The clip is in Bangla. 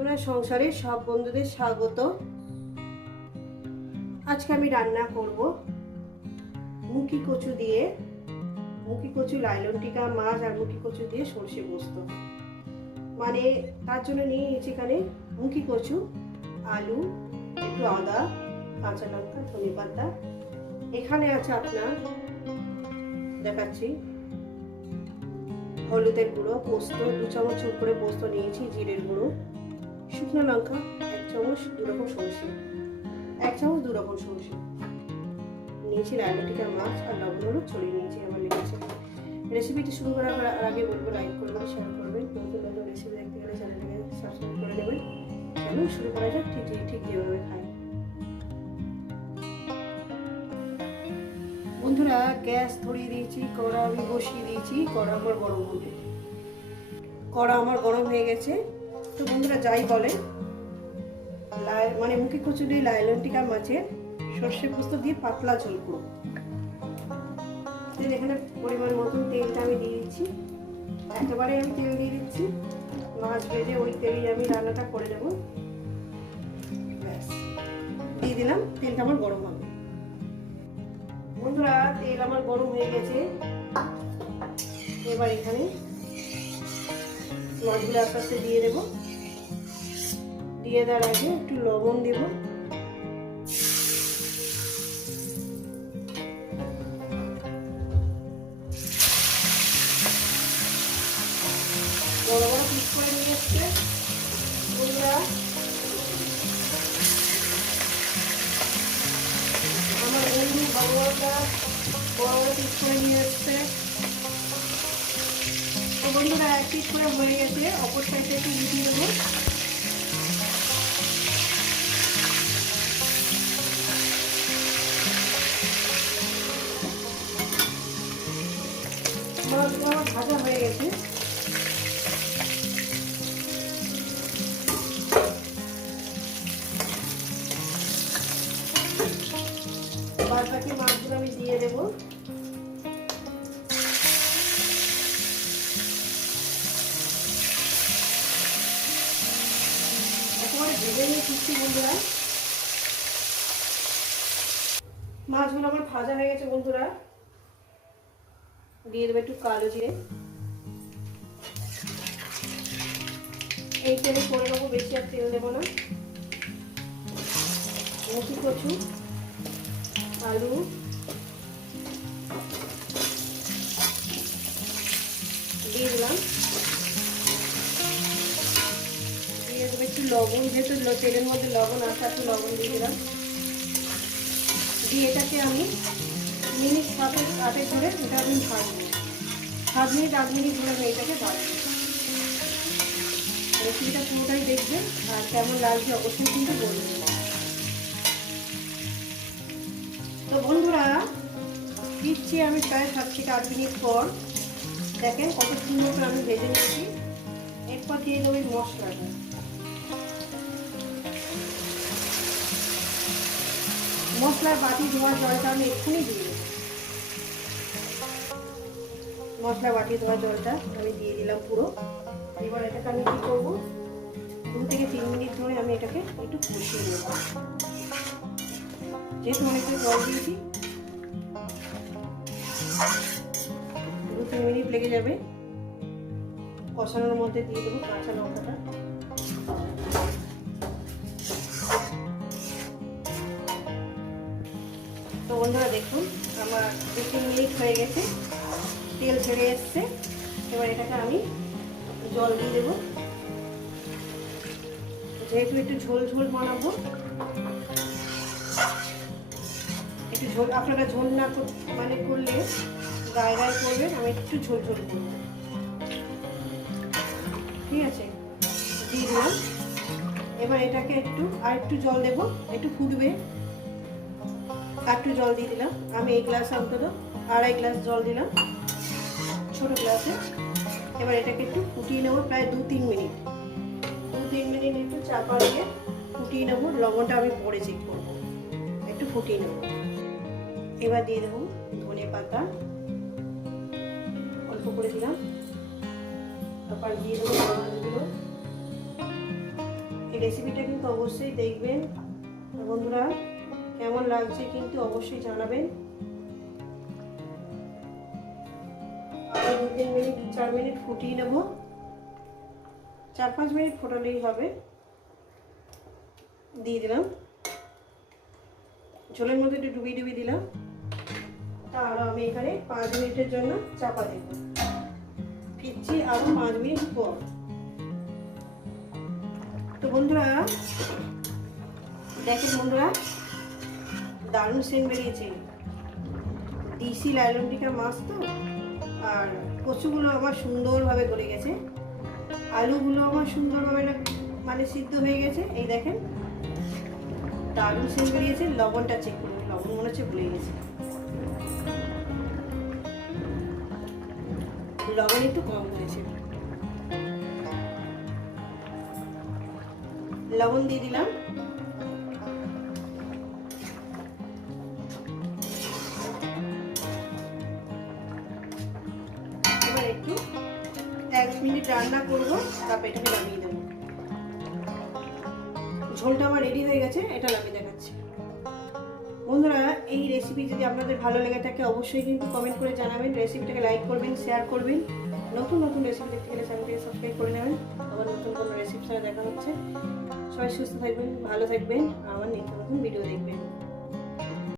সোনার সংসারে সব বন্ধুদের স্বাগত। আজকে আমি রান্না করব মুখি কচু দিয়ে। মুখি কচু, লাইলন টিকা, মাছ আর মুখি কচু দিয়ে সর্ষে পোস্ত। মানে তার জন্য নিয়ে নিয়েছি এখানে মুখি কচু, আলু, একটু আদা, কাঁচা লঙ্কা, ধনে পাতা। এখানে আছে আপনার, দেখাচ্ছি, হলুদের গুঁড়ো, পোস্ত, দু চামচ করে পোস্ত নিয়েছি, জিরের গুঁড়ো। শুকনো লঙ্কা, এক চামচ দু রকম সরষে। এক চামচ দু রকম সরষে। নিয়েছি রায়লটিকা মাছ আর লবণ হলুদ ছড়িয়ে নিয়েছি আমার লেগেছে রেসিপিটি শুরু করার আগে বলব লাইক করবেন শেয়ার করবেন। নতুন নতুন রেসিপি দেখতে গেলে চ্যানেলটাকে সাবস্ক্রাইব করে নেবেন। চলুন শুরু করা যাক, ঠিক ঠিক যেভাবে খাই। বন্ধুরা, গ্যাস ধরিয়ে দিয়েছি, কড়া আমি বসিয়ে দিয়েছি, কড়া আমার গরম হবে কড়া আমার গরম হয়ে গেছে। তো বন্ধুরা যাই বলে লাই- মানে মুখে কচুরি লাইলন্টিকা মাছের সর্ষে পোস্ত দিয়ে পাতলা ঝোল করব তেল এখানে পরিমাণ মতন তেলটা আমি দিয়ে দিচ্ছি। একেবারে আমি তেল দিয়ে দিচ্ছি। মাছ ভেজে ওই তেলেই আমি রান্নাটা করে ব্যাস, দিয়ে দিলাম, তেলটা আমার গরম হবে। বন্ধুরা, তেল আমার গরম হয়ে গেছে। এবার এখানে মাছগুলো আস্তে আস্তে দিয়ে দেব। দিয়ে দেওয়ার আগে একটু লবণ দেব। করে নিয়ে আমার বড় করে নিয়ে বন্ধুরা, এক পিস করে হয়ে গেছে। অপর সাইডে একটু লুটিয়ে দেবো আমার ভাজা হয়ে গেছে বাদ বাকি মাছগুলো আমি দিয়ে দেবো ভেজে নিয়ে ফিরছি বন্ধুরা মাছগুলো আমার ভাজা হয়ে গেছে বন্ধুরা। দিয়ে দেবো একটু কালো জিরে। এই তেলে করে নেব, বেশি আর তেল দেবো না। মুখি কচু, আলু, দিয়ে দিলাম। দিয়ে দেবো একটু লবণ, যেহেতু তেলের মধ্যে লবণ আসা একটু লবণ দিয়ে দিলাম। দিয়ে এটাকে আমি মিনিট সাতের আটের ধরে এটা আমি ভাজবো সাত মিনিট, আট মিনিট ধরে আমি এটাকে ভাজবো রেসিপিটা পুরোটাই দেখবেন আর কেমন লাগছে অবশ্যই কিন্তু বলবেন। তো বন্ধুরা, দিচ্ছি আমি প্রায় সাত থেকে আট মিনিট পর। দেখেন কত সুন্দর করে আমি ভেজে নিয়েছি এরপর দিয়ে দেবো এই মশলাটা। মশলার বাটি ধোয়ার জলটা আমি এক্ষুনি দিয়ে মশলা বাটি ধোয়া জলটা আমি দিয়ে দিলাম পুরো। এবার এটাকে আমি কী করব? দু থেকে তিন মিনিট ধরে আমি এটাকে একটু কষিয়ে নেব। যেহেতু অনেকটা জল দিয়েছি, দু তিন মিনিট লেগে যাবে। কষানোর মধ্যে দিয়ে দেবো কাঁচা লঙ্কাটা। তো বন্ধুরা দেখুন, আমার দু তিন মিনিট হয়ে গেছে। তেল ছেড়ে এসছে। এবার এটাকে আমি জল দিয়ে দেবো। যেহেতু একটু ঝোল ঝোল বানাবো, একটু ঝোল, আপনারা ঝোল না মানে করলে গায়ে গায়ে করবেন আমি একটু ঝোল ঝোল করব। ঠিক আছে? দিয়ে দিলাম। এবার এটাকে একটু, আর একটু জল দেবো, একটু ফুটবে। আর একটু জল দিয়ে দিলাম। আমি এই গ্লাস অন্তত আড়াই গ্লাস জল দিলাম। ছোট গ্লাসে। এবার এটাকে একটু ফুটিয়ে নেব প্রায় দু তিন মিনিট। দু তিন মিনিট একটু চাপা দিয়ে ফুটিয়ে নেব। লবণটা আমি পরে চেক করব। একটু ফুটিয়ে নেব। এবার দিয়ে দেবো ধনে পাতা। অল্প করে দিলাম। তারপর দিয়ে দেবো মাছগুলো রেসিপিটা কিন্তু অবশ্যই দেখবেন। বন্ধুরা, কেমন লাগছে কিন্তু অবশ্যই জানাবেন। তিন মিনিট, চার মিনিট ফুটিয়ে নেব। চার পাঁচ মিনিট ফোটালেই হবে। দিয়ে দিলাম। ঝোলের মধ্যে একটু ডুবিয়ে ডুবিয়ে দিলাম। আর আমি এখানে পাঁচ মিনিটের জন্য চাপা দেব। ফিরছি আরও পাঁচ মিনিট পর। তো বন্ধুরা, দেখেন বন্ধুরা, দারুণ সেন বেরিয়েছে। ডিসি লাইলন্টিকা মাছ তো? আর কচুগুলো আমার সুন্দরভাবে গলে গেছে। আলুগুলো আমার সুন্দরভাবে মানে সিদ্ধ হয়ে গেছে। এই দেখেন, দারুণ সেন বেরিয়েছে লবণটা চেক করুন, লবণ মনে হচ্ছে ভুলে গেছে। লবণ একটু কম হয়েছে। লবণ দিয়ে দিলাম। এক মিনিট রান্না করব, তারপর এটাকে নামিয়ে দেবো ঝোলটা আমার রেডি হয়ে গেছে, এটা নামিয়ে দেখাচ্ছি। বন্ধুরা, এই রেসিপি যদি আপনাদের ভালো লেগে থাকে, অবশ্যই কিন্তু কমেন্ট করে জানাবেন রেসিপিটাকে লাইক করবেন শেয়ার করবেন। নতুন নতুন রেসিপি দেখতে গেলে চ্যানেলটিকে সাবস্ক্রাইব করে নেবেন। আবার নতুন কোনো রেসিপি ছাড়া দেখা হচ্ছে। সবাই সুস্থ থাকবেন, ভালো থাকবেন আমার নিত্য নতুন ভিডিও দেখবেন।